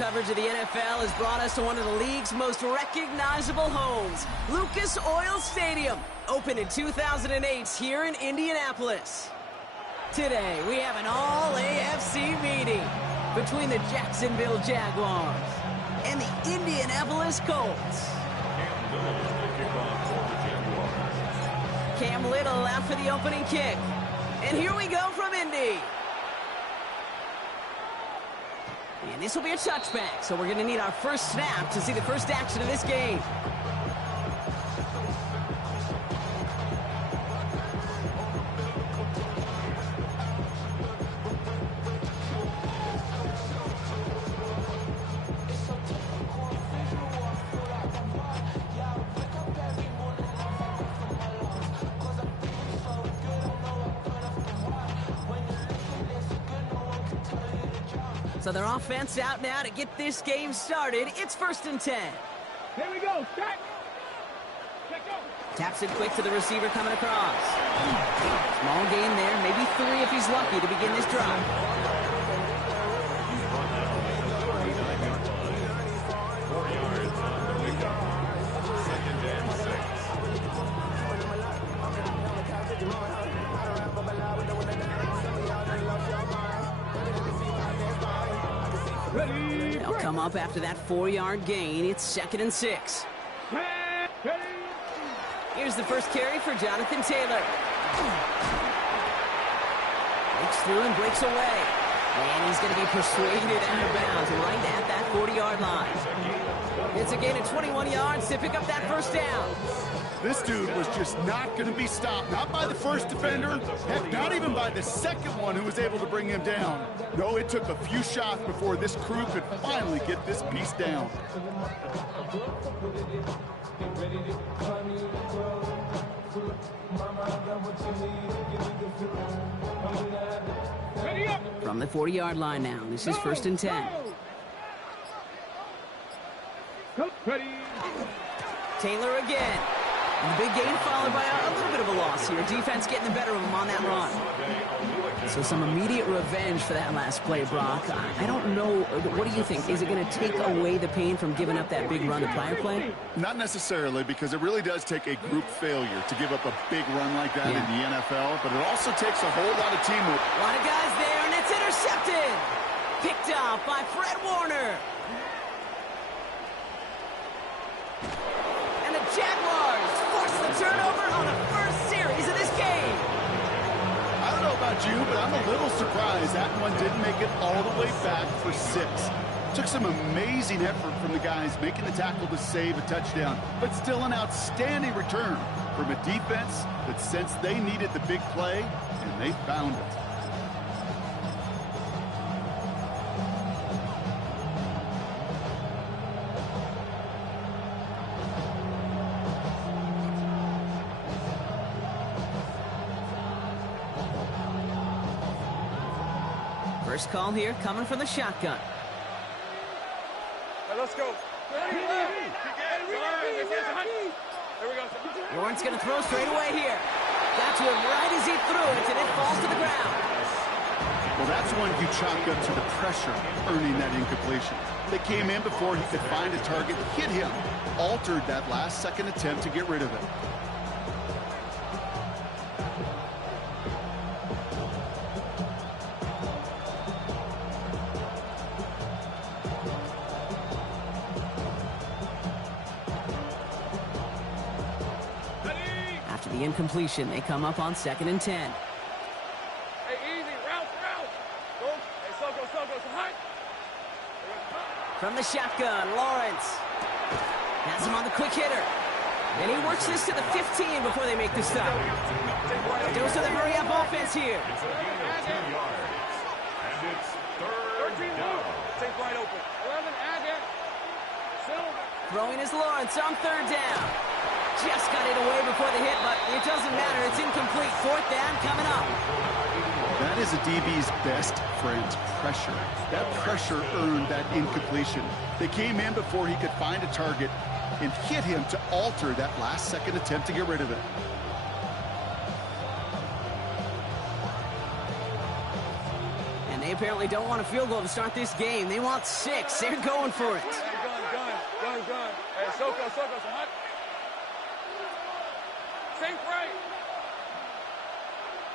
coverage of the NFL has brought us to one of the league's most recognizable homes, Lucas Oil Stadium, opened in 2008 here in Indianapolis. Today, we have an all-AFC meeting between the Jacksonville Jaguars and the Indianapolis Colts. Cam Little out for the opening kick. And here we go from Indy. And this will be a touchback, so we're going to need our first snap to see the first action of this game. So their offense out now to get this game started. It's 1st and 10. Here we go. Stack. Taps it quick to the receiver coming across. Small gain there, maybe 3 if he's lucky to begin this drive. They'll come up after that 4-yard gain. It's 2nd and 6. Here's the first carry for Jonathan Taylor. Breaks through and breaks away. And he's going to be persuaded out of bounds right at that 40-yard line. It's a gain of 21 yards to pick up that first down. This dude was just not going to be stopped. Not by the first defender, heck, not even by the second one who was able to bring him down. No, it took a few shots before this crew could finally get this piece down. From the 40-yard line now, this is 1st and 10. Taylor again. And the big gain followed by a little bit of a loss here. Defense getting the better of him on that run. So some immediate revenge for that last play, Brock. I don't know. What do you think? Is it going to take away the pain from giving up that big run the prior play? Not necessarily, because it really does take a group failure to give up a big run like that in the NFL. But it also takes a whole lot of teamwork. A lot of guys there, and it's intercepted. Picked off by Fred Warner. And the Jaguars force the turnover on the first series of this game. I don't know about you, but I'm a little surprised that one didn't make it all the way back for 6. Took some amazing effort from the guys making the tackle to save a touchdown, but still an outstanding return from a defense that sensed they needed the big play, and they found it. First call here coming from the shotgun. Let's go. Lawrence going to throw straight away here. Got to him right as he threw it, and it falls to the ground. Well, that's one you chalk up to the pressure earning that incompletion. They came in before he could find a target, hit him, altered that last-second attempt to get rid of it. The incompletion, they come up on 2nd and 10. Hey, easy, route. Go. Hey, so high. From the shotgun, Lawrence has him on the quick hitter. And he works this to the 15 before they make the stop. Goes to the hurry-up offense here. And it's 3rd down. Take wide open. 11, add that. Silver. Throwing is Lawrence on 3rd down. Just got it away before the hit, but it doesn't matter. It's incomplete. 4th down coming up. That is a DB's best friend, pressure. That pressure earned that incompletion. They came in before he could find a target and hit him to alter that last-second attempt to get rid of it. And They apparently don't want a field goal to start this game. They want 6. They're going for it. Hey, gun. Hey, Soko, so hot. Sink right.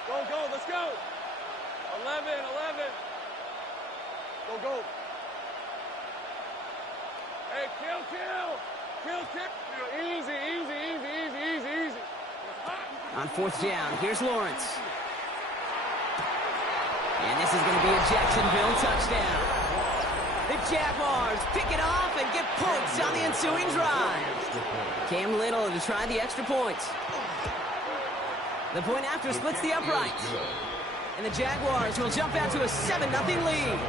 Go, let's go. 11. Go. Hey, kill. Easy. On 4th down, here's Lawrence. And this is going to be a Jacksonville touchdown. The Jaguars pick it off and get points on the ensuing drive. Cam Little to try the extra point. The point after splits the upright. And the Jaguars will jump out to a 7-0 lead.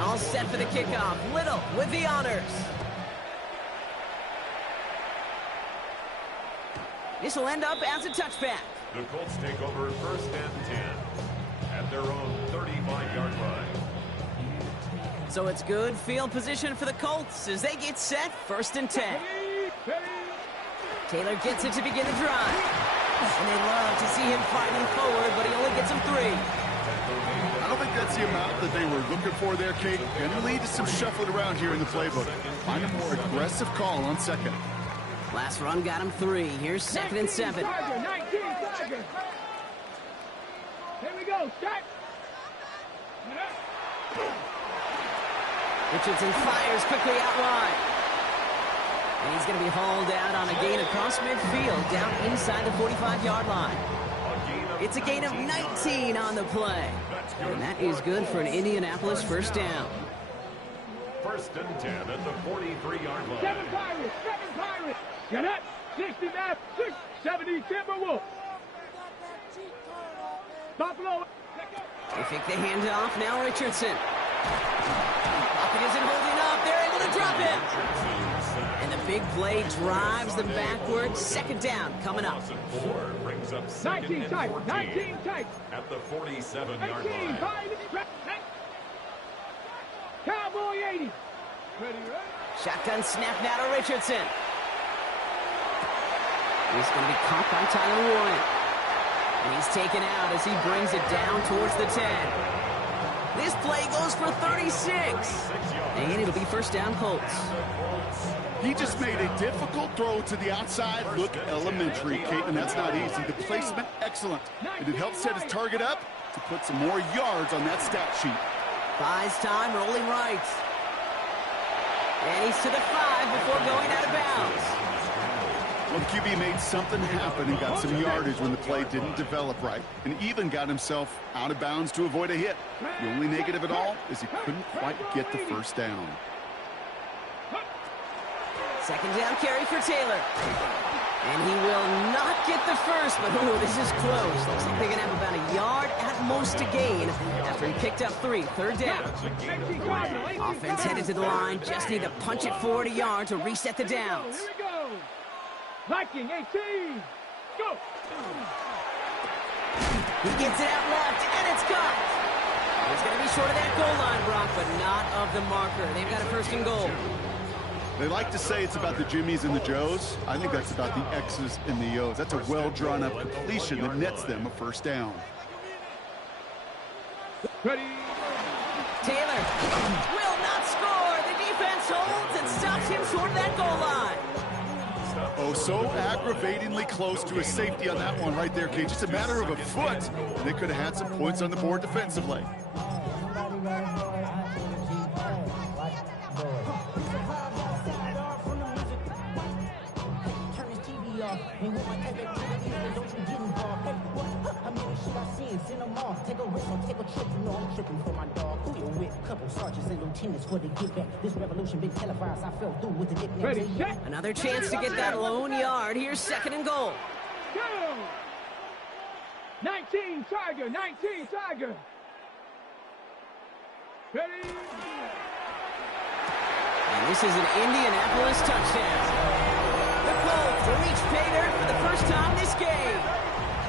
All set for the kickoff. Little with the honors. This will end up as a touchback. The Colts take over 1st and 10 at their own 35-yard line. So it's good field position for the Colts as they get set 1st and 10. Taylor gets it to begin the drive. And they love to see him fighting forward, but he only gets them 3. I don't think that's the amount that they were looking for there, Kate. Going to lead to some shuffling around here in the playbook. Find a more aggressive call on 2nd. Last run got him 3. Here's 2nd and 7. 19 Tiger. Here we go. Start. Richardson fires quickly out wide. And he's going to be hauled out on a gain across midfield down inside the 45-yard line. It's a gain of 19 on the play. And that is good for an Indianapolis 1st down. 1st and 10 at the 43-yard line. 7 Pirates. Get up. 69, 6, 70 Timberwolves. Buffalo. They fake the handoff. Now Richardson. Pocket isn't holding up. They're able to drop him. And the big play drives them backwards. 2nd down coming up. 4 brings up 19 tight. at the 47-yard 18 line. Cowboy 80. Shotgun snap now to Richardson. He's going to be caught by Tyler Warren. And he's taken out as he brings it down towards the 10. This play goes for 36. And it'll be 1st down Colts. He just made a difficult throw to the outside. Look elementary, Kate, and that's not easy. The placement, excellent. And it helps set his target up to put some more yards on that stat sheet. Buys time, rolling right. And he's to the 5 before going out of bounds. Well, the QB made something happen and got some yardage when the play didn't develop right, and even got himself out of bounds to avoid a hit. The only negative at all is he couldn't quite get the 1st down. 2nd down carry for Taylor. And he will not get the 1st, but oh, this is close. Looks like they're going to have about a yard at most to gain after he picked up 3. 3rd down. Offense headed to the line. Just need to punch it forward a yard to reset the downs. Here we go. Viking 18. Go. He gets it out left, and it's caught. He's going to be short of that goal line, Brock, but not of the marker. They've got a 1st and goal. They like to say it's about the Jimmies and the Joes. I think that's about the X's and the O's. That's a well-drawn-up completion that nets them a 1st down. Ready. Taylor will not score. The defense holds and stops him short of that goal line. Oh, so aggravatingly close to a safety on that one right there, Kate. Just a matter of a foot. They could have had some points on the board defensively. Ready, set. Another chance to get that lone yard. Here's 2nd and goal. Go. 19 Tiger. Ready. And this is an Indianapolis touchdown. The Colts will reach pay dirt for the 1st time this game.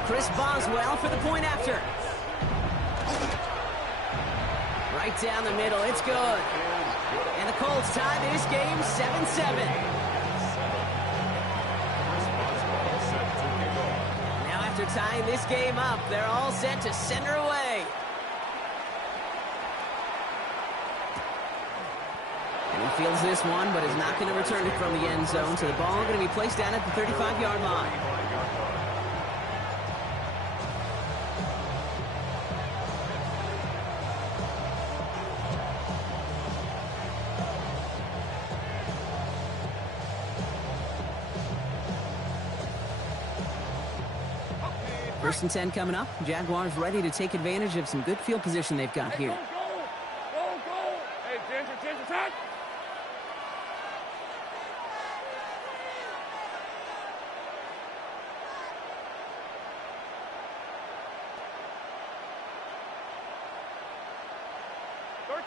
Chris Boswell for the point after. Right down the middle, it's good. And the Colts tie this game 7-7. Now after tying this game up. They're all set to send her away. And he fields this one, but is not going to return it from the end zone. So the ball going to be placed down at the 35-yard line. First and 10 coming up. Jaguars ready to take advantage of some good field position they've got here. Go! Hey, Ginger, touch!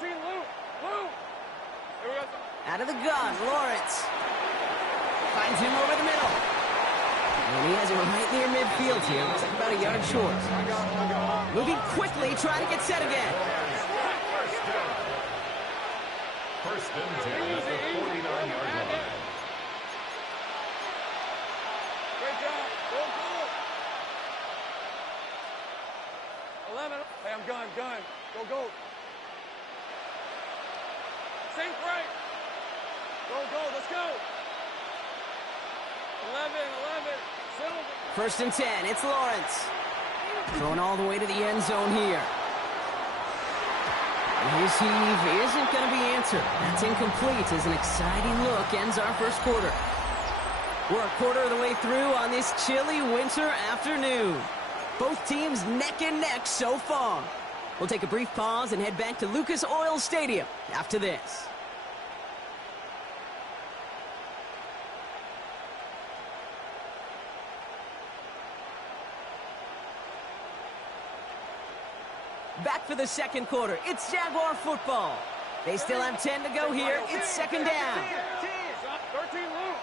Lou! Out of the gun, Lawrence. Finds him over the middle. And he has him right near midfield here. Looks like about a yard short. Moving quickly, trying to get set again. First and 10 at the 49-yard line. Great job. Go. 11. Hey, I'm gun. Go. Sink right. Go. Let's go. 11. Silver. First and 10, it's Lawrence. Thrown all the way to the end zone here. And his heave isn't going to be answered. That's incomplete as an exciting look ends our first quarter. We're a quarter of the way through on this chilly winter afternoon. Both teams neck and neck so far. We'll take a brief pause and head back to Lucas Oil Stadium after this. Back for the second quarter. It's Jaguar football. They still have 10 to go here. It's second down. 13, Lou.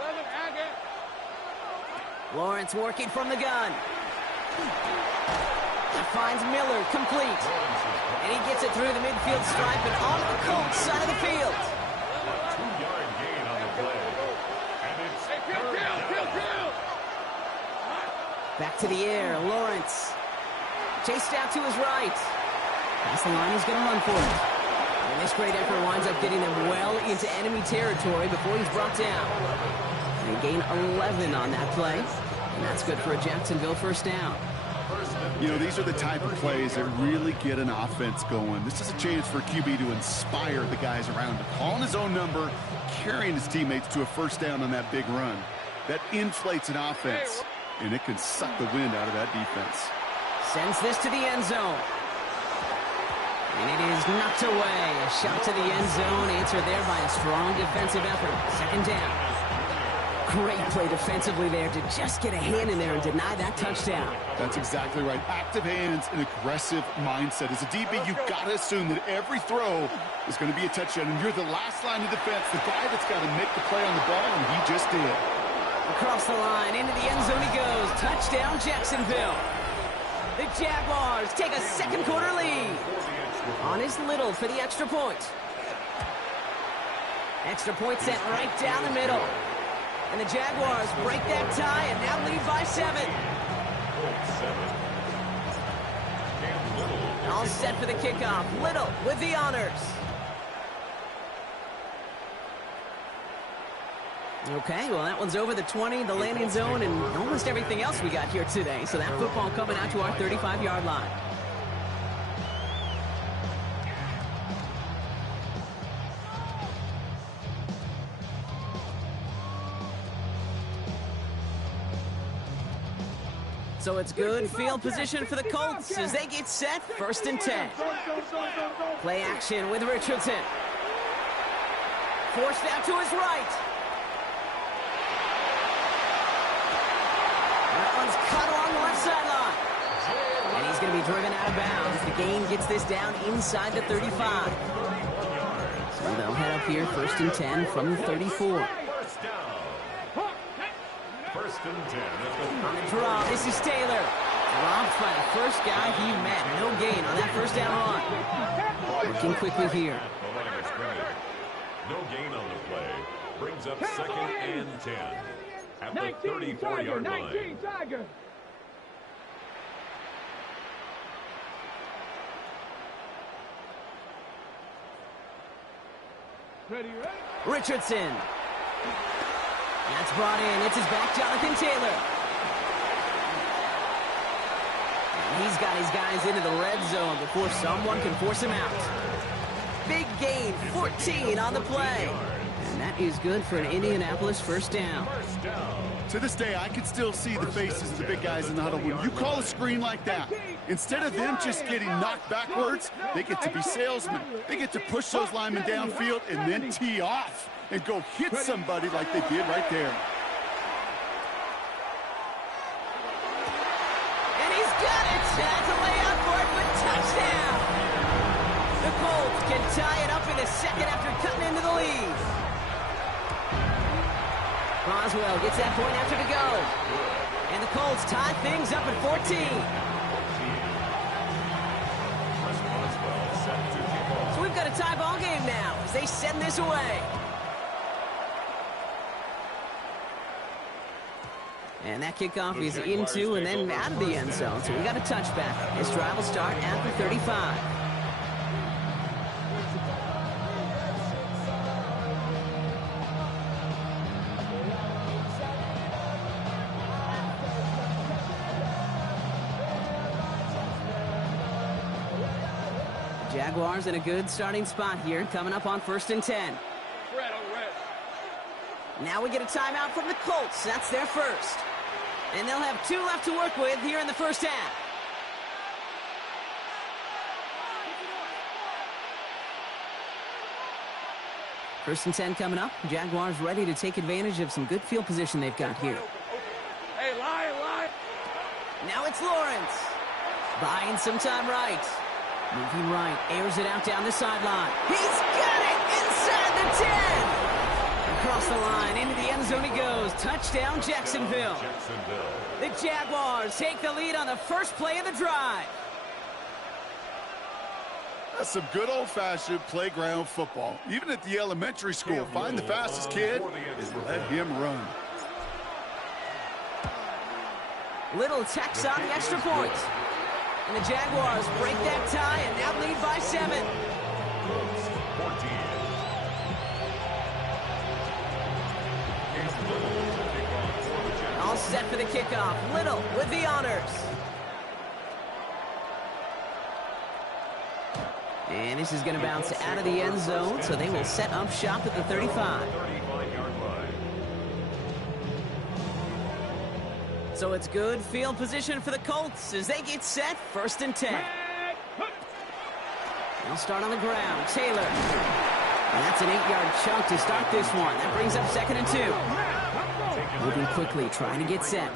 11, Agate. Lawrence working from the gun. Finds Miller, complete. And he gets it through the midfield stripe and on the Colts side of the field. 2-yard gain on the play. And it's Kill. Back to the air, Lawrence. Chased out to his right. Past the line, he's going to run for it. And this great effort winds up getting them well into enemy territory before he's brought down. And they gain 11 on that play. And that's good for a Jacksonville first down. You know, these are the type of plays that really get an offense going. This is a chance for QB to inspire the guys around him. Calling his own number, carrying his teammates to a first down on that big run. That inflates an offense, and it can suck the wind out of that defense. Sends this to the end zone. And it is knocked away. A shot to the end zone, answered there by a strong defensive effort. Second down. Great play defensively there to just get a hand in there and deny that touchdown. That's exactly right. Active hands and aggressive mindset. As a DB, you've got to assume that every throw is going to be a touchdown. And you're the last line of defense, the guy that's got to make the play on the ball, and he just did. Across the line, into the end zone he goes. Touchdown, Jacksonville. The Jaguars take a second quarter lead. On is Little for the extra point. Extra point sent right down the middle. And the Jaguars break that tie and now lead by 7. All set for the kickoff. Little with the honors. Okay, well, that one's over the 20, the landing zone, and almost everything else we got here today. So that football coming out to our 35-yard line. So it's good field position for the Colts as they get set, first and 10. Play action with Richardson. Forced out to his right. That one's cut along the left sideline. And he's going to be driven out of bounds. The gain gets this down inside the 35. So they'll head up here, first and 10 from the 34. First and 10. On the draw, this is Taylor. Dropped by the first guy he met. No gain on that first down run. Working quickly here. No gain on the play. Brings up second and 10. at the 19 Tiger, 34-yard line. 19 Tiger. Ready, ready. Richardson. That's brought in. It's his back, Jonathan Taylor. And he's got his guys into the red zone before someone can force him out. Big gain, 14 on the play. And that is good for an Indianapolis first down. To this day, I can still see the faces of the big guys in the huddle. When you call a screen like that, instead of them just getting knocked backwards, they get to be salesmen. They get to push those linemen downfield and then tee off and go hit somebody like they did right there. And he's got it. That's a layout for it, but touchdown. The Colts can tie it up in a second after cutting into the lead. Boswell gets that point after to go. And the Colts tie things up at 14. So we've got a tie ball game now as they send this away. And that kickoff is into and then out of the end zone. So we got a touchback. This drive will start at the 35. Jaguars in a good starting spot here, coming up on 1st and 10. Now we get a timeout from the Colts. That's their first. And they'll have 2 left to work with here in the first half. First and 10 coming up. Jaguars ready to take advantage of some good field position they've got here. Hey, lie. Now it's Lawrence. Buying some time right. Moving right, airs it out down the sideline. He's got it inside the 10. Across the line, into the end zone he goes. Touchdown, Jacksonville. The Jaguars take the lead on the first play of the drive. That's some good old-fashioned playground football. Even at the elementary school, find the fastest kid and let him run. Little tacks on the extra point. And the Jaguars break that tie and now lead by 7. All set for the kickoff. Little with the honors. And this is going to bounce out of the end zone, so they will set up shop at the 35. So it's good field position for the Colts as they get set, 1st and 10. They'll start on the ground. Taylor. And that's an 8-yard chunk to start this one. That brings up 2nd and 2. Moving quickly, trying to get set.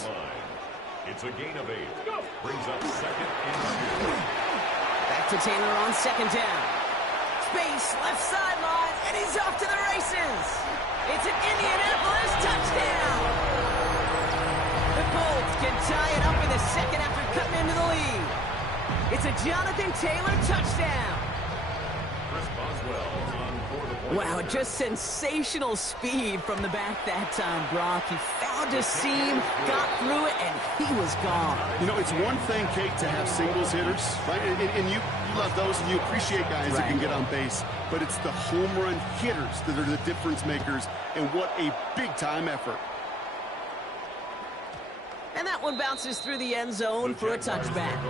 It's a gain of 8. Brings up 2nd and 2. Back to Taylor on 2nd down. Space, left sideline, and he's off to the races. It's an Indianapolis touchdown. The Colts can tie it up in the second after cutting into the lead. It's a Jonathan Taylor touchdown. Wow, just sensational speed from the back that time, Brock. He found a seam, got through it, and he was gone. You know, it's one thing, Kate, to have singles hitters, right? And you love those, and you appreciate guys that can get on base. But it's the home run hitters that are the difference makers, and what a big-time effort. And that one bounces through the end zone for a touchback.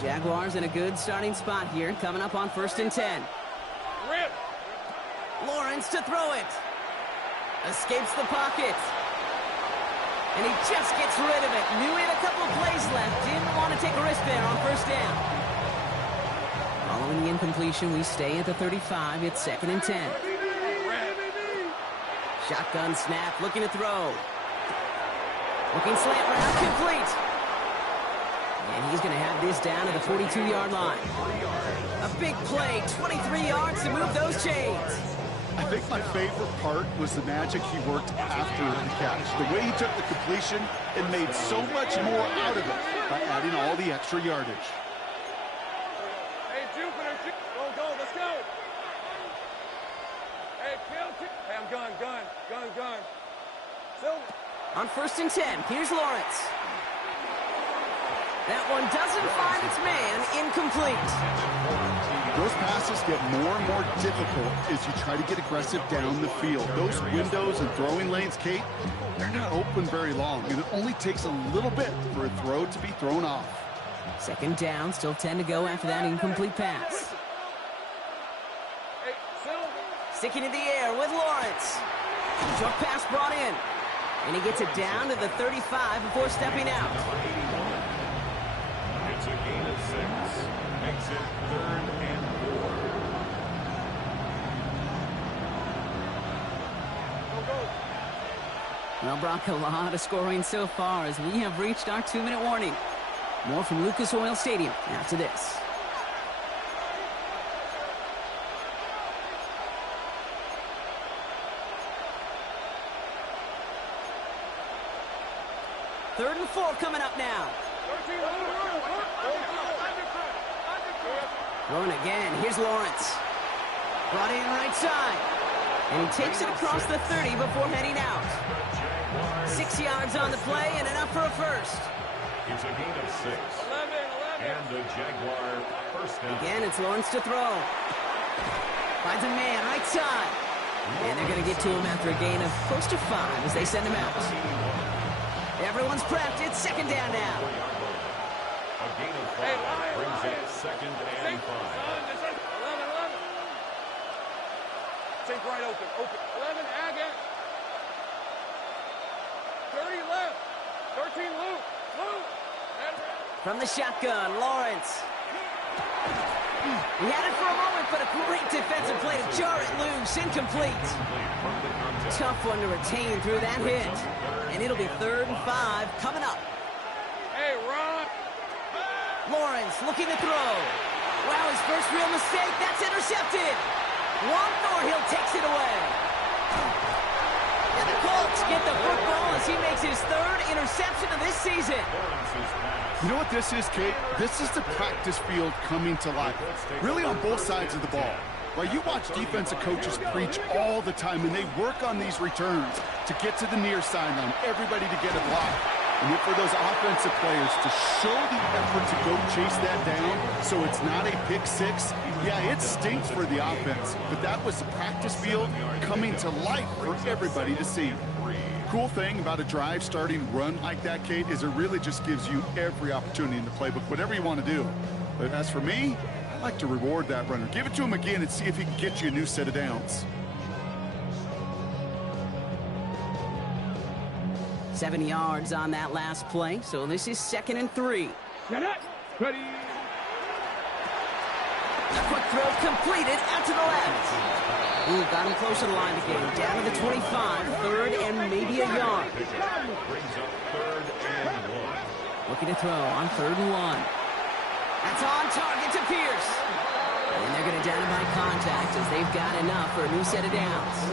Jaguars in a good starting spot here, coming up on 1st and 10. Rip. Lawrence to throw it. Escapes the pocket. And he just gets rid of it. Knew he had a couple of plays left. Didn't want to take a risk there on 1st down. Following the incompletion, we stay at the 35. It's 2nd and 10. Shotgun snap, looking to throw. Looking slant route, complete. And he's going to have this down at the 42-yard line. A big play, 23 yards to move those chains. I think my favorite part was the magic he worked after the catch. The way he took the completion and made so much more out of it by adding all the extra yardage. Hey, Jupiter, go, let's go. Hey, kill. Hey, I'm gun. Silver. On 1st and 10, here's Lawrence. That one doesn't find its man, incomplete. Those passes get more and more difficult as you try to get aggressive down the field. Those windows and throwing lanes, Kate, they're not open very long, and it only takes a little bit for a throw to be thrown off. 2nd down, still 10 to go after that incomplete pass. Hey, Silver. Sticking in the air with Lawrence. Short pass brought in. And he gets it down to the 35 before stepping out. It's a gain of 6. Exit 3rd and 4. Well, Brock, a lot of scoring so far as we have reached our 2-minute warning. More from Lucas Oil Stadium after this. Third and 4 coming up now. Throwing again. Here's Lawrence. Brought in right side. And he takes it across the 30 before heading out. 6 yards on the play and enough for a first. It's a gain of 6. 11. And the Jaguar first down. Again, it's Lawrence to throw. Finds a man right side. And they're going to get to him after a gain of close to 5 as they send him out. Everyone's prepped. It's 2nd down now. A gain of 5 brings it 2nd and 5. 11. Take right open. 11, Agate. 30 left. 13, Luke. From the shotgun, Lawrence. He had it for a moment, but a great defensive play to jar it loose. Incomplete. Tough one to retain through that hit. And it'll be 3rd and 5 coming up. Hey, Ron. Lawrence looking to throw. Wow, his first real mistake. That's intercepted. Juan Thornhill takes it away. And the Colts get the football as he makes his 3rd interception of this season. You know what this is, Kate? This is the practice field coming to life, really on both sides of the ball. While you watch defensive coaches preach all the time, and they work on these returns to get to the near sideline, everybody to get a block. And then for those offensive players to show the effort to go chase that down so it's not a pick 6, yeah, it stinks for the offense. But that was the practice field coming to life for everybody to see. Cool thing about a drive starting run like that, Kate, is it really just gives you every opportunity in the playbook, whatever you want to do. But as for me, I like to reward that runner. Give it to him again and see if he can get you a new set of downs. 7 yards on that last play, so this is 2nd and 3. Get it. Ready. A quick throw completed out to the left. Ooh, got him close to the line of the game. Down to the 25, 3rd and maybe a yard. Brings up 3rd and 1. Looking to throw on 3rd and 1. That's on target to Pierce. And they're going to down him by contact as they've got enough for a new set of downs.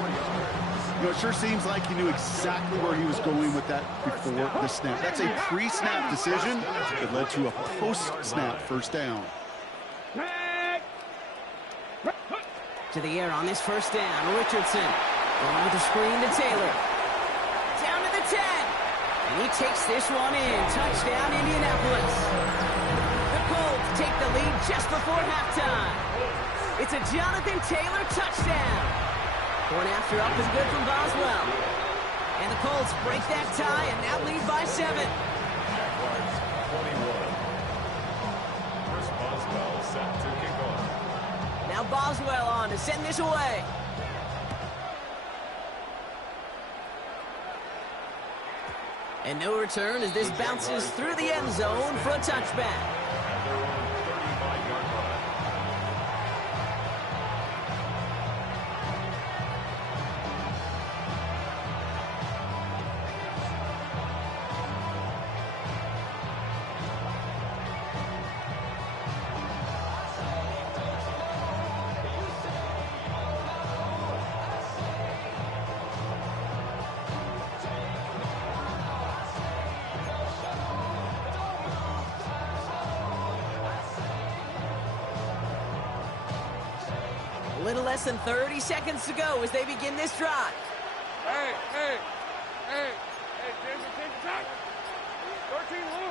You know, it sure seems like he knew exactly where he was going with that before the snap. That's a pre-snap decision that led to a post-snap first down. To the air on this first down. Richardson going with the screen to Taylor. Down to the 10. And he takes this one in. Touchdown, Indianapolis. The Colts take the lead just before halftime. It's a Jonathan Taylor touchdown. Point after up is good from Boswell. And the Colts break that tie and now lead by 7. Jaguars 21. Chris Boswell set to kick off. Now Boswell on to send this away. And no return as this bounces through the end zone for a touchback. At their own 35-yard line. little less than 30 seconds to go as they begin this drive. Hey, James, attack. 13, Lou,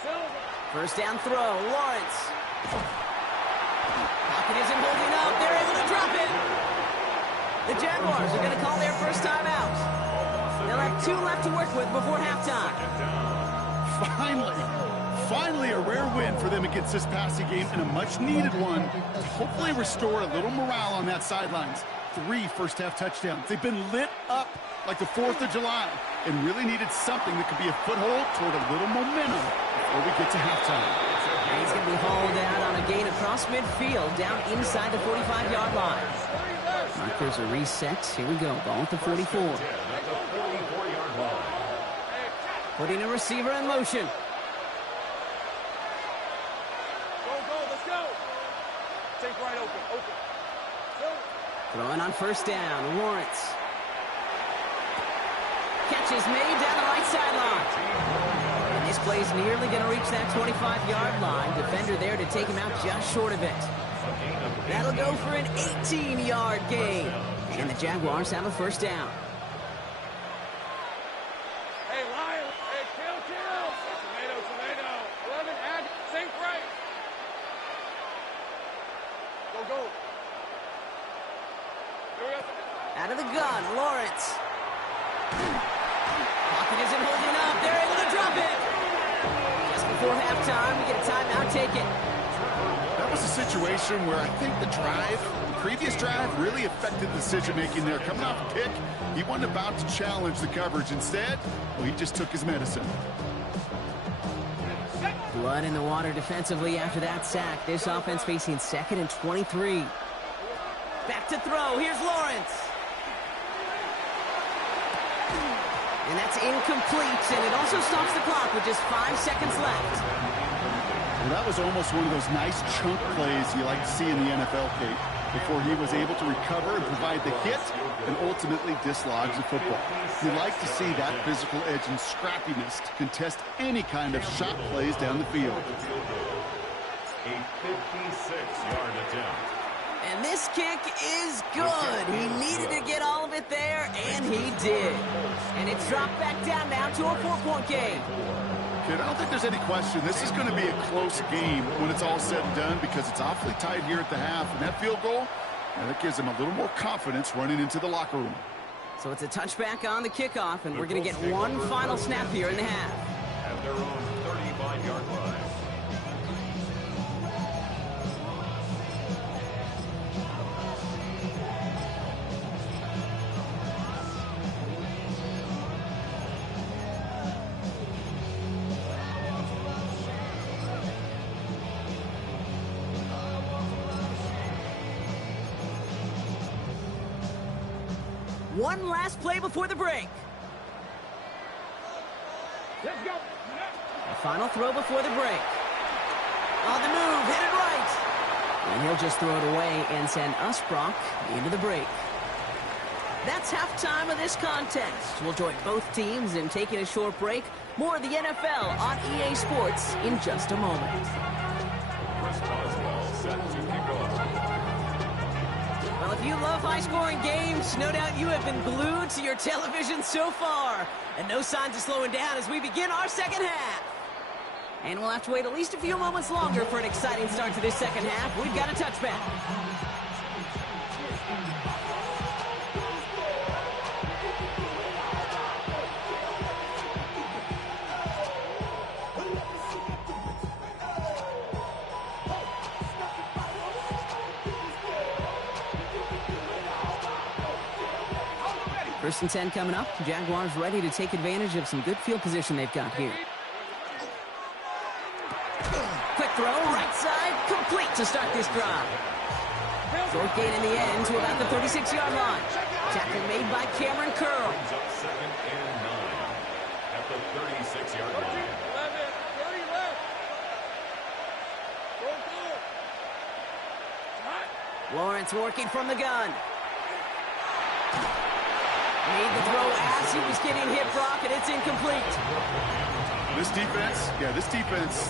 Silver. First down throw, Lawrence. Pocket isn't holding up. They're able to drop it. The Jaguars are going to call their first time out. They'll have 2 left to work with before halftime. Finally a rare win for them against this passing game, and a much-needed one to hopefully restore a little morale on that sidelines. 3 first-half touchdowns. They've been lit up like the 4th of July and really needed something that could be a foothold toward a little momentum before we get to halftime. And he's going to be hauled out on a gain across midfield down inside the 45-yard line. Markers are reset. Here we go. Ball at the 44. Putting a receiver in motion. Take right open. Throwing on first down, Lawrence. Catch is made down the right sideline. And this play's nearly going to reach that 25-yard line. Defender there to take him out just short of it. That'll go for an 18-yard gain. And the Jaguars have a first down. Hey, Lion. Hey, kill. Tomato. 11, add, sink right. Go. Out of the gun, Lawrence. Pocket isn't holding up. They're able to drop it. Just before halftime, we get a timeout taken. That was a situation where I think the previous drive, really affected the decision-making there. Coming off a pick, he wasn't about to challenge the coverage. Instead, well, he just took his medicine. Blood in the water defensively after that sack. This offense facing 2nd and 23. Back to throw. Here's Lawrence. And that's incomplete, and it also stops the clock with just 5 seconds left. Well, that was almost one of those nice chunk plays you like to see in the NFL, Kate, before he was able to recover and provide the hit and ultimately dislodge the football. You like to see that physical edge and scrappiness to contest any kind of shot plays down the field. A 56-yard attempt. And this kick is good. He needed to get all of it there, and he did. And it's dropped back down now to a 4-point game. Kid, I don't think there's any question. This is going to be a close game when it's all said and done because it's awfully tight here at the half. And that field goal, that gives them a little more confidence running into the locker room. So it's a touchback on the kickoff, and we're going to get one final snap here in the half. At their own 35-yard line. One last play before the break. Let's go. A final throw before the break. On the move, hit it right. And he'll just throw it away and send us, Brock, into the break. That's halftime of this contest. We'll join both teams in taking a short break. More of the NFL on EA Sports in just a moment. Chris Boswell set to kick off. Well, if you love high-scoring games, no doubt you have been glued to your television so far. And no signs of slowing down as we begin our second half. And we'll have to wait at least a few moments longer for an exciting start to this second half. We've got a touchback. First and 10 coming up. Jaguars ready to take advantage of some good field position they've got here. Quick throw, right side, complete to start this drive. Short gain in the end to about the 36-yard line. Tackle made by Cameron Curl. Brings up 2nd and 9 at the 36-yard line. 30 left. Go. Lawrence working from the gun. Made the throw as he was getting hit, Brock, and it's incomplete. This defense,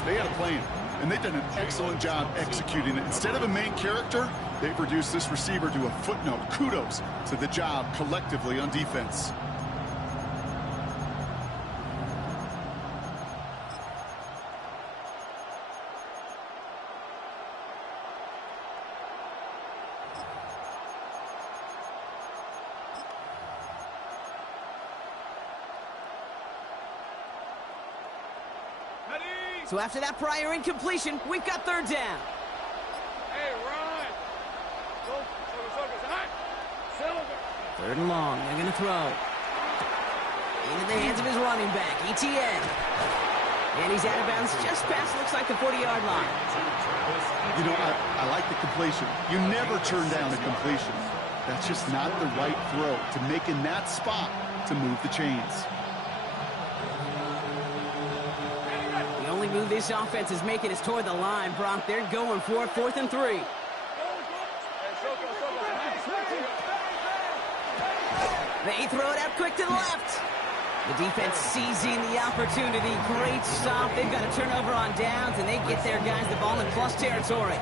they had a plan. and they've done an excellent job executing it. Instead of a main character, they've reduced this receiver to a footnote. Kudos to the job collectively on defense. So after that prior incompletion, we've got third down. Hey, Ron. Silver. Third and long. They're going to throw. Into the hands of his running back, ETN. And he's out of bounds just past, looks like, the 40-yard line. You know, I like the completion. You never turn down a completion. That's just not the right throw to make in that spot to move the chains. The only move this offense is making is toward the line, Brock. They're going for it, 4th and 3. They throw it out quick to the left. The defense seizing the opportunity. Great stop. They've got a turnover on downs, and they get their guys the ball in plus territory.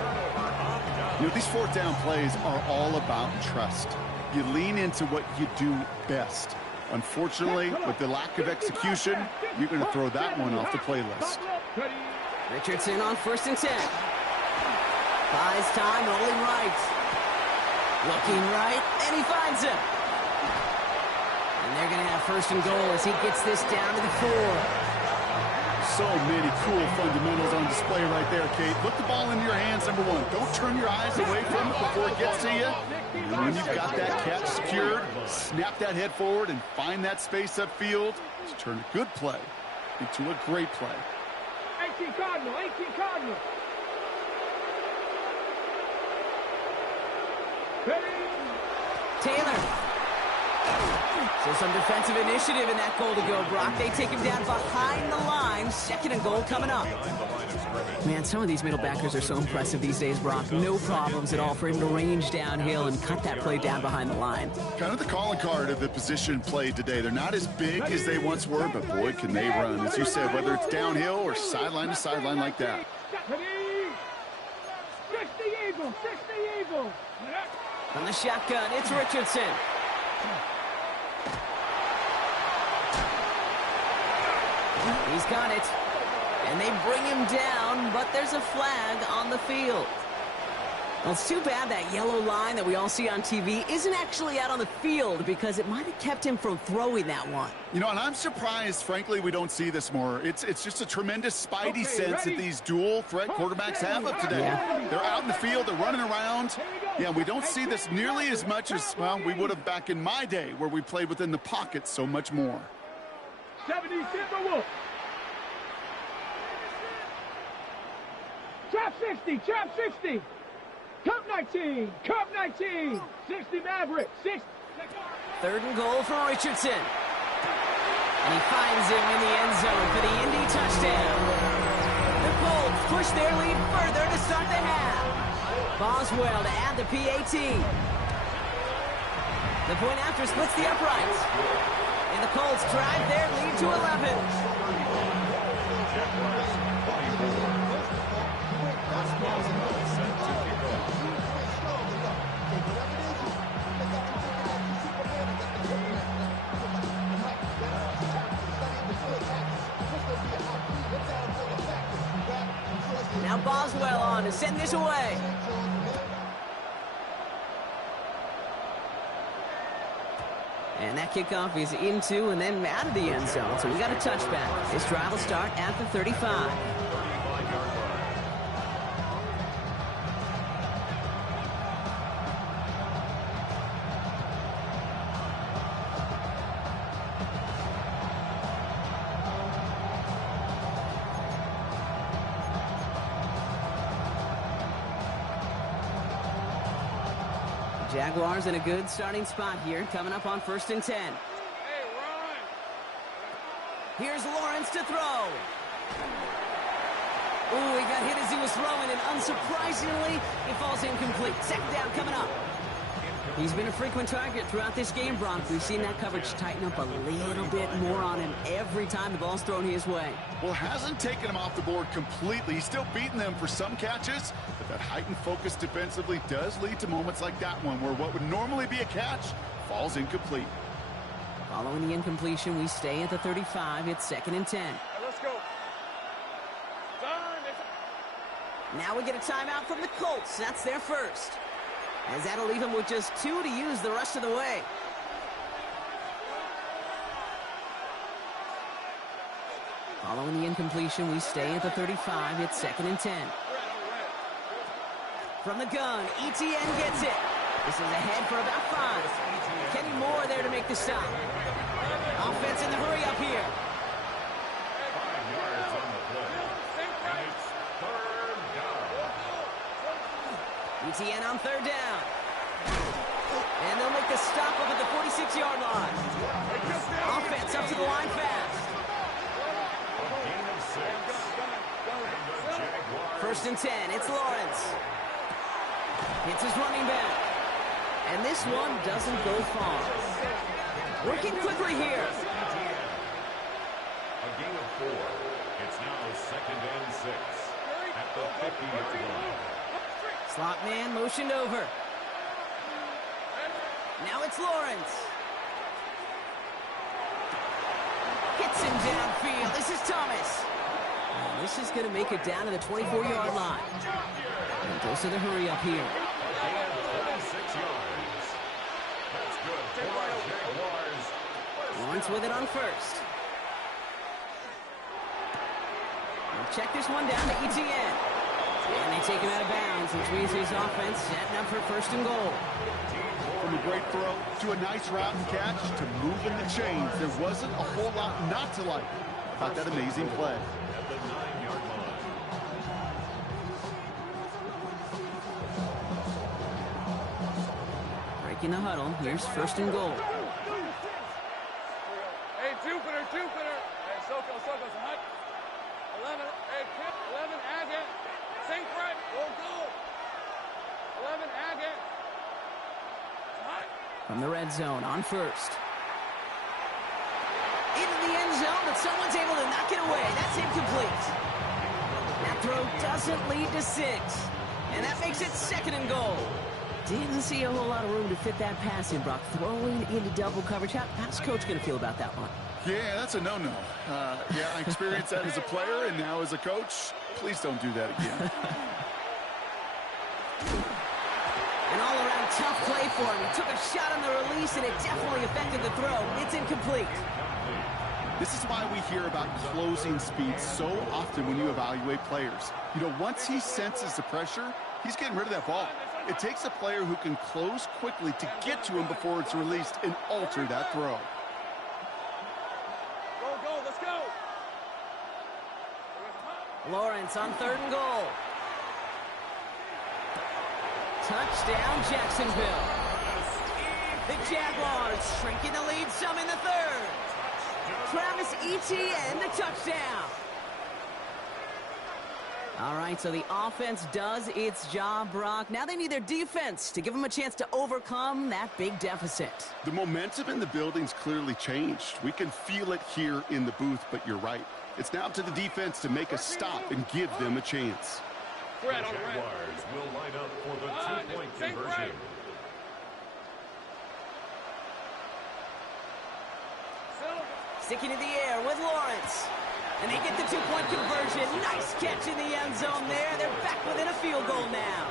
You know, these 4th down plays are all about trust. You lean into what you do best. Unfortunately, with the lack of execution, you're going to throw that one off the playlist. Richardson on 1st and 10. Buys time, rolling right. Looking right, and he finds him. And they're going to have 1st and goal as he gets this down to the 4. So many cool fundamentals on display right there, Kate. Put the ball into your hands, number one. Don't turn your eyes away from it before it gets to you. And when you've got that catch secured, snap that head forward and find that space upfield to turn a good play into a great play. 18 Cardinal, 18 Cardinal. Taylor. So some defensive initiative in that goal to go, Brock. They take him down behind the line. 2nd and goal coming up. Man, some of these middle backers are so impressive these days, Brock. No problems at all for him to range downhill and cut that play down behind the line. Kind of the calling card of the position played today. They're not as big as they once were, but boy, can they run. As you said, whether it's downhill or sideline to sideline like that. 60 Eagles, 60 Eagles. From the shotgun, it's Richardson. He's got it. And they bring him down, but there's a flag on the field. Well, it's too bad that yellow line that we all see on TV isn't actually out on the field because it might have kept him from throwing that one. You know, and I'm surprised, frankly, we don't see this more. It's just a tremendous spidey sense that these dual threat quarterbacks have up today. Yeah. They're out in the field, they're running around. Yeah, we don't see this nearly as much as, well, we would have back in my day where we played within the pocket so much more. 70 Timberwolves. Trap 60, trap 60. Cup 19, Cup 19. 60 Maverick, 60. 3rd and goal for Richardson. And he finds him in the end zone for the Indy touchdown. The Colts push their lead further to start the half. Boswell to add the PAT. The point after splits the uprights. And the Colts drive their lead to 11. Now Boswell on to send this away. And that kickoff is into and then out of the end zone. So we got a touchback. This drive will start at the 35. Jaguars in a good starting spot here, coming up on 1st and 10. Hey, Ron. Here's Lawrence to throw. Ooh, he got hit as he was throwing, and unsurprisingly, it falls incomplete. 2nd down coming up. He's been a frequent target throughout this game, Brock. We've seen that coverage tighten up a little bit more on him every time the ball's thrown his way. Well, hasn't taken him off the board completely. He's still beating them for some catches, but that heightened focus defensively does lead to moments like that one where what would normally be a catch falls incomplete. Following the incompletion, we stay at the 35. It's 2nd and 10. Let's go. Now we get a timeout from the Colts. That's their first. As that'll leave him with just 2 to use the rest of the way. Following the incompletion, we stay at the 35. It's 2nd and 10. From the gun, ETN gets it. This is ahead for about 5. Kenny Moore there to make the stop. Offense in the hurry up here. 5 yards on the play. And it's 3rd down. ETN on 3rd down. And they'll make the stop up at the 46-yard line. Offense up to the line fast. A gain of 6. And the Jaguars. 1st and 10. It's Lawrence. It's his running back. And this one doesn't go far. Working quickly here. A gain of 4. It's now 2nd and 6 at the 50-yard line. Slot man motioned over. Now it's Lawrence. Gets him downfield. This is Thomas. And this is going to make it down to the 24-yard line. And goes to the hurry up here. A gain of 26 yards. That's good for our Jaguars. Lawrence with it on 1st. We'll check this one down to ETN. And they take him out of bounds, which means his offense setting up for 1st and goal. From a great throw to a nice route and catch to moving the chains, there wasn't a whole lot not to like about that amazing play. At the 9-yard line. Breaking the huddle. Here's 1st and goal. Hey, Jupiter. Hey, Soko, hot. 11, hey, Kip, 11, Agate. Sink right, go. 11, Agate. Hot. From the red zone on 1st. Into the end zone, but someone's able to knock it away. That's incomplete. That throw doesn't lead to 6. And that makes it 2nd and goal. Didn't see a whole lot of room to fit that pass in, Brock. Throwing into double coverage. How's Coach going to feel about that one? Yeah, that's a no-no. Yeah, I experienced that as a player and now as a coach. Please don't do that again. An all-around tough play for him. He took a shot on the release, and it definitely affected the throw. It's incomplete. This is why we hear about closing speed so often when you evaluate players. You know, once he senses the pressure, he's getting rid of that ball. It takes a player who can close quickly to get to him before it's released and alter that throw. Go, let's go. Lawrence on 3rd and goal. Touchdown, Jacksonville. The Jaguars shrinking the lead some in the 3rd. Travis Etienne, the touchdown. All right, so the offense does its job, Brock. Now they need their defense to give them a chance to overcome that big deficit. The momentum in the building's clearly changed. We can feel it here in the booth, but you're right. It's now up to the defense to make a stop and give them a chance. The Jaguars will line up for the 2-point conversion. Sticking in the air with Lawrence. And they get the 2-point conversion. Nice catch in the end zone there. They're back within a field goal now.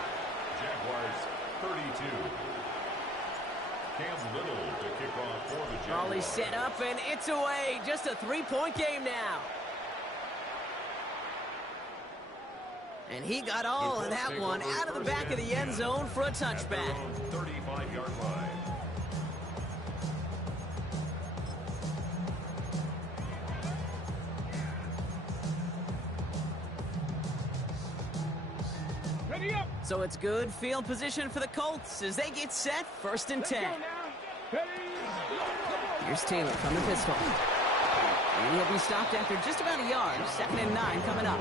Jaguars 32. Cam Little to kick off for the Jaguars. Ball is set up and it's away. Just a 3-point game now. And he got all of that one out of the back of the end zone for a touchback. 35-yard line. So it's good field position for the Colts as they get set 1st and 10. Here's Taylor from the pistol. And he'll be stopped after just about a yard. 2nd and 9 coming up.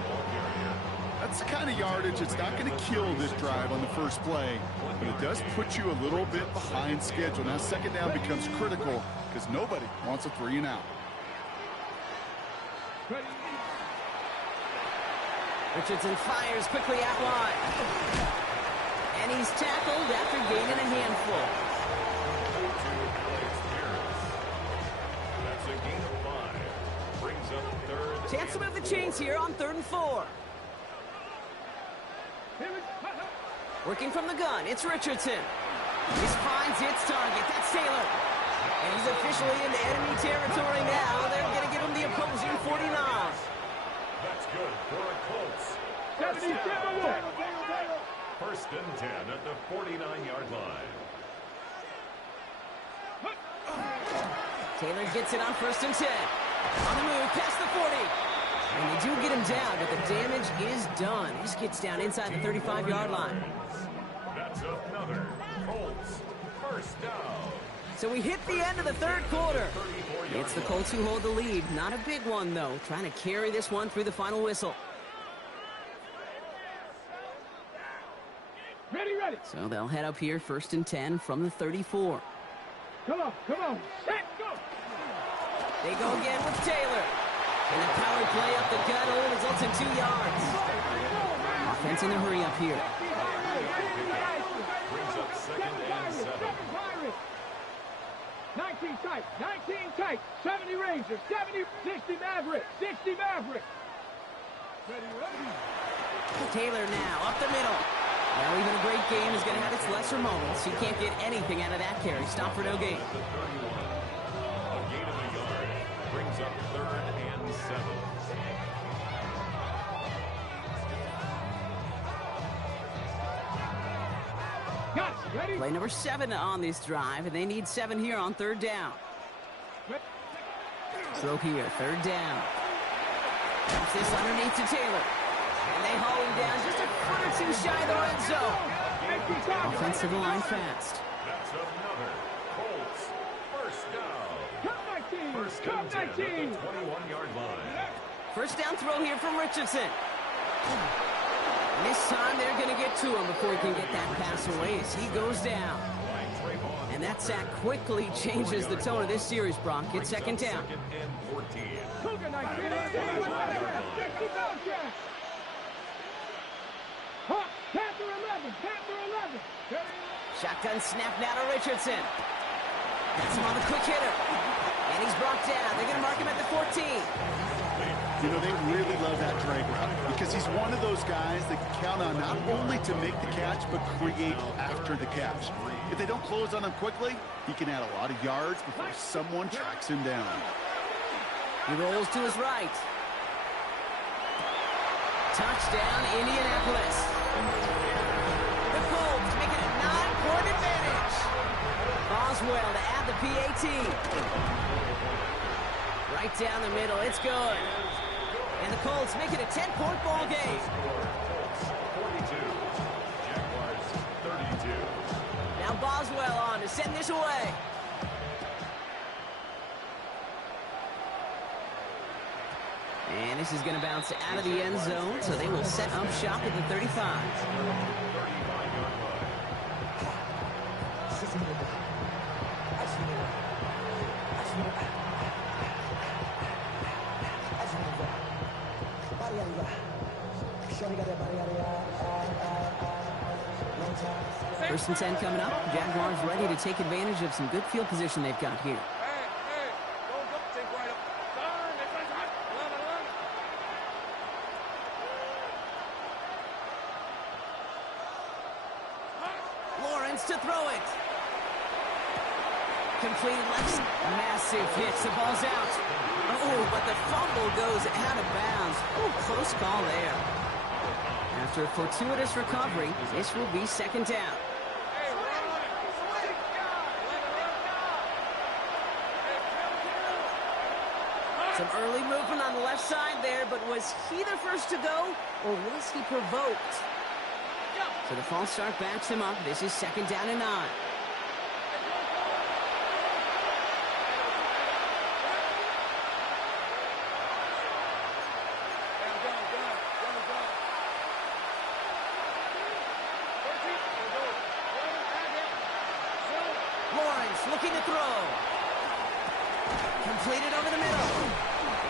That's That's the kind of yardage that's not going to kill this drive on the first play, but it does put you a little bit behind schedule. Now second down becomes critical because nobody wants a 3 and out. Richardson fires quickly out wide. And he's tackled after gaining a handful. That's a gain of 5. Brings up third. Chance to move the chains here on 3rd and 4. Working from the gun, it's Richardson. He finds its target. That's Taylor. And he's officially into enemy territory now. They're going to give him the opposing 49. That's good for the Colts. 1st and 10 at the 49-yard line. Taylor gets it on 1st and 10. On the move, past the 40. And they do get him down, but the damage is done. He just gets down inside the 35-yard line. That's another Colts 1st down. So we hit the end of the 3rd quarter. It's the Colts who hold the lead. Not a big one, though. Trying to carry this one through the final whistle. Ready, ready. So they'll head up here 1st and 10 from the 34. Come on. Set, go. They go again with Taylor. And the power play up the gut only results in 2 yards. Offense in a hurry up here. Brings up 2nd and 7. 19 tight, 70 Rangers, 70, 60 Maverick, 60 Maverick. Taylor now up the middle. Now even a great game is going to have its lesser moments. He can't get anything out of that carry. Stop for no gain. The 31. A gain of a yard. Brings up 3rd and 7. Got it, ready? Play number 7 on this drive, and they need 7 here on 3rd down. Throw here, 3rd down. Dumps this underneath to Taylor. And they haul him down just a foot or 2 shy of the red zone. Offensive line fast. That's another Colts 1st down. Come 19, 1st come and 10 at 19. the 21-yard line. 1st down throw here from Richardson. And this time they're going to get to him before he can get that pass away as he goes down. And that sack quickly changes the tone of this series, Brock. It's 2nd down. 2nd and 14. Cougar 19, 60 Bellcat. Hawk, Panther 11, Panther 11. Shotgun snap now to Richardson. That's him on the quick hitter. And he's brought down. They're going to mark him at the 14. You know, they really love that drag route because he's one of those guys that can count on not only to make the catch, but create after the catch. If they don't close on him quickly, he can add a lot of yards before someone tracks him down. He rolls to his right. Touchdown, Indianapolis. The Colts make it a 9-point advantage. Boswell to add the PAT. Right down the middle, it's good. And the Colts make it a 10-point ball game. 42. Jaguars 32. Now Boswell on to send this away. And this is going to bounce out of the end zone, so they will set up shop at the 35. 35-yard line. First and 10 coming up. Jaguars ready to take advantage of some good field position they've got here. Hey, don't take right up. Turn, this is hot. 11. Lawrence to throw it. Completed left. Massive hits. The ball's out. Oh, but the fumble goes out of bounds. Oh, close call there. After a fortuitous recovery, this will be 2nd down. Some early movement on the left side there, but was he the first to go, or was he provoked? So the false start backs him up. This is 2nd down and 9. looking to throw. Completed over the middle.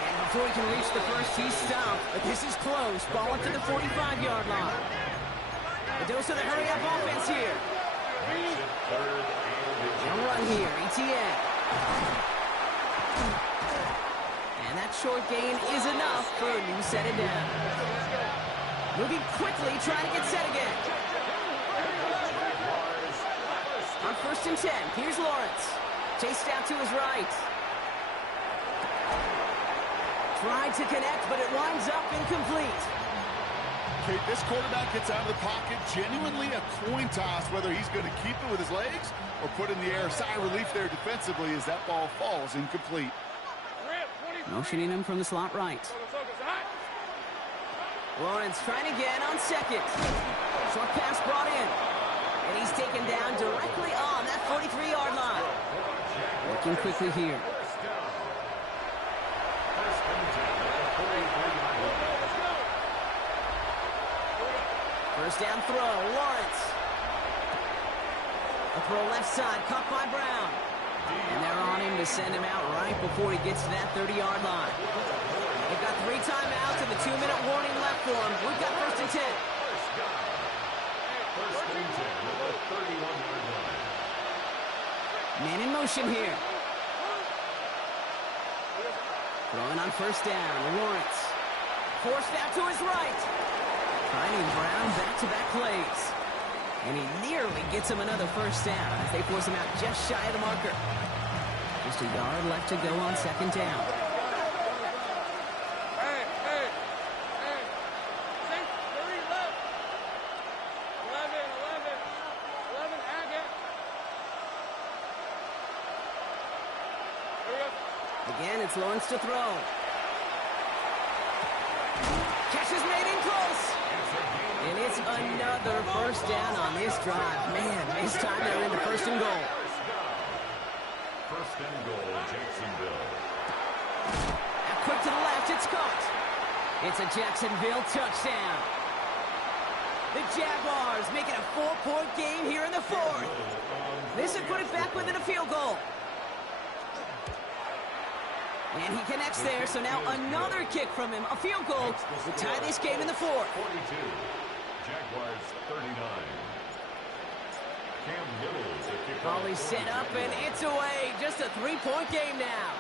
And before he can reach the first, he's stopped. But this is close. Ball up to the 45-yard line. A dose of the hurry-up offense here. And run here, ETN. And that short gain is enough for a new set it down. Moving quickly, trying to get set again. On 1st and 10, here's Lawrence. Chased out to his right. Tried to connect, but it winds up incomplete. Okay, this quarterback gets out of the pocket, genuinely a coin toss, whether he's going to keep it with his legs or put it in the air. Sigh of relief there defensively as that ball falls incomplete. Motioning him from the slot right. Lawrence trying again on 2nd. Short pass brought in. And he's taken down directly on that 43-yard line. Working quickly here. First down throw, Lawrence. A throw left side, caught by Brown. And they're on him to send him out right before he gets to that 30-yard line. They've got 3 timeouts and the 2-minute warning left for him. We've got 1st and 10. First and 10 at the 31-yard line. Man in motion here. Throwing on 1st down, Lawrence. Forced out to his right. Finding Brown back-to-back plays. And he nearly gets him another 1st down as they force him out just shy of the marker. Just a yard left to go on 2nd down. Hey. 6-3 left. 11, Agate. Here we go. Again, it's Lawrence to throw. Catch is made in close. And it's another 1st down on this drive. Man, this time they're in the 1st and goal. First and goal, Jacksonville. Now quick to the left, it's caught. It's a Jacksonville touchdown. The Jaguars making a 4-point game here in the 4th. This would put it back within a field goal. And he connects there, so now another kick from him, a field goal to tie this game in the 4th. 42, Jaguars 39. Cam Little to kick off. Volley set up, and it's away. Just a 3-point game now.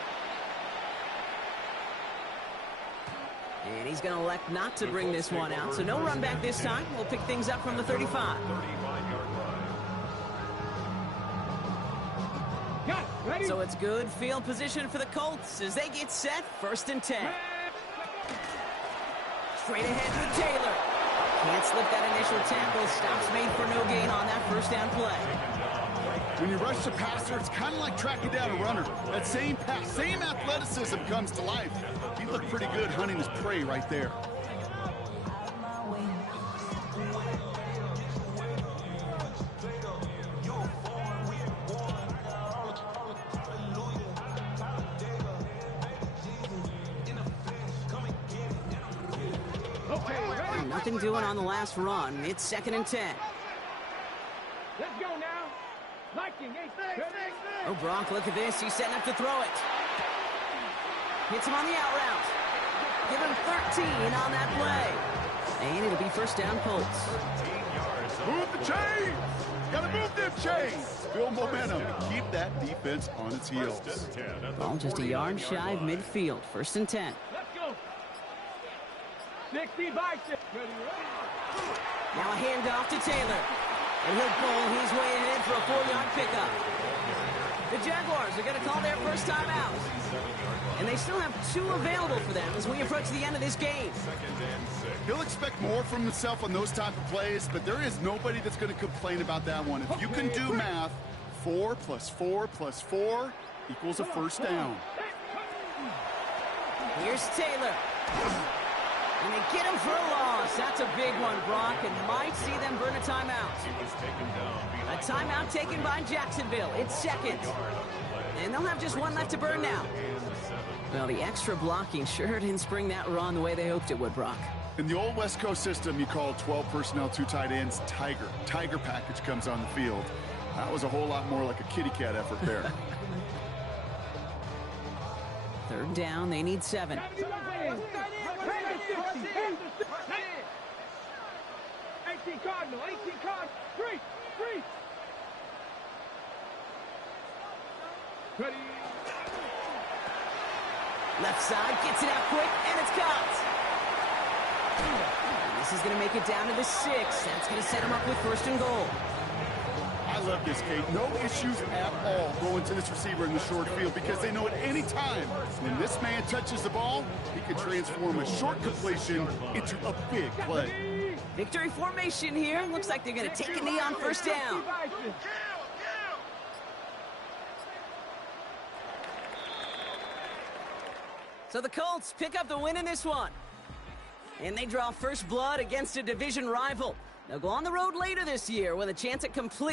And he's going to elect not to bring this one out, so no run back this time. We'll pick things up from the 35. 35-yard line. Ready? So it's good field position for the Colts as they get set, 1st and 10. Straight ahead with Taylor. Can't slip that initial tackle. Stops made for no gain on that 1st down play. When you rush the passer, it's kind of like tracking down a runner. That same pass, same athleticism comes to life. He looked pretty good hunting his prey right there. Nothing doing on the last run. It's 2nd and 10. Let's go now. Liking, Oh, Gronk, look at this. He's setting up to throw it. Hits him on the out route. Give him 13 on that play. And it'll be 1st down, Colts. Move the chains! Gotta move them chains! Build momentum. Keep that defense on its heels. Ball just a yard shy of midfield. 1st and 10. Let's go. 60 by 6. Now a handoff to Taylor. And he'll pull his way ahead for a 4-yard pickup. The Jaguars are going to call their 1st time out. And they still have 2 available for them as we approach the end of this game. He'll expect more from himself on those type of plays, but there is nobody that's going to complain about that one. If you can do math, 4 + 4 + 4 equals a 1st down. Here's Taylor. And they get him for a loss. That's a big one, Brock, and might see them burn a timeout. A timeout taken by Jacksonville. It's 2nd. And they'll have just 1 left to burn now. Well, the extra blocking sure didn't spring that run the way they hoped it would, Brock. In the old West Coast system, you call 12 personnel, 2 tight ends, Tiger. Tiger package comes on the field. That was a whole lot more like a kitty cat effort there. Third down, they need 7. Left side, gets it out quick, and it's caught. This is going to make it down to the 6. That's going to set him up with 1st and goal. I love this, Kate. No issues at all going to this receiver in the short field because they know at any time when this man touches the ball, he can transform a short completion into a big play. Victory formation here. Looks like they're going to take a knee on 1st down. So the Colts pick up the win in this one. And they draw first blood against a division rival. They'll go on the road later this year with a chance at complete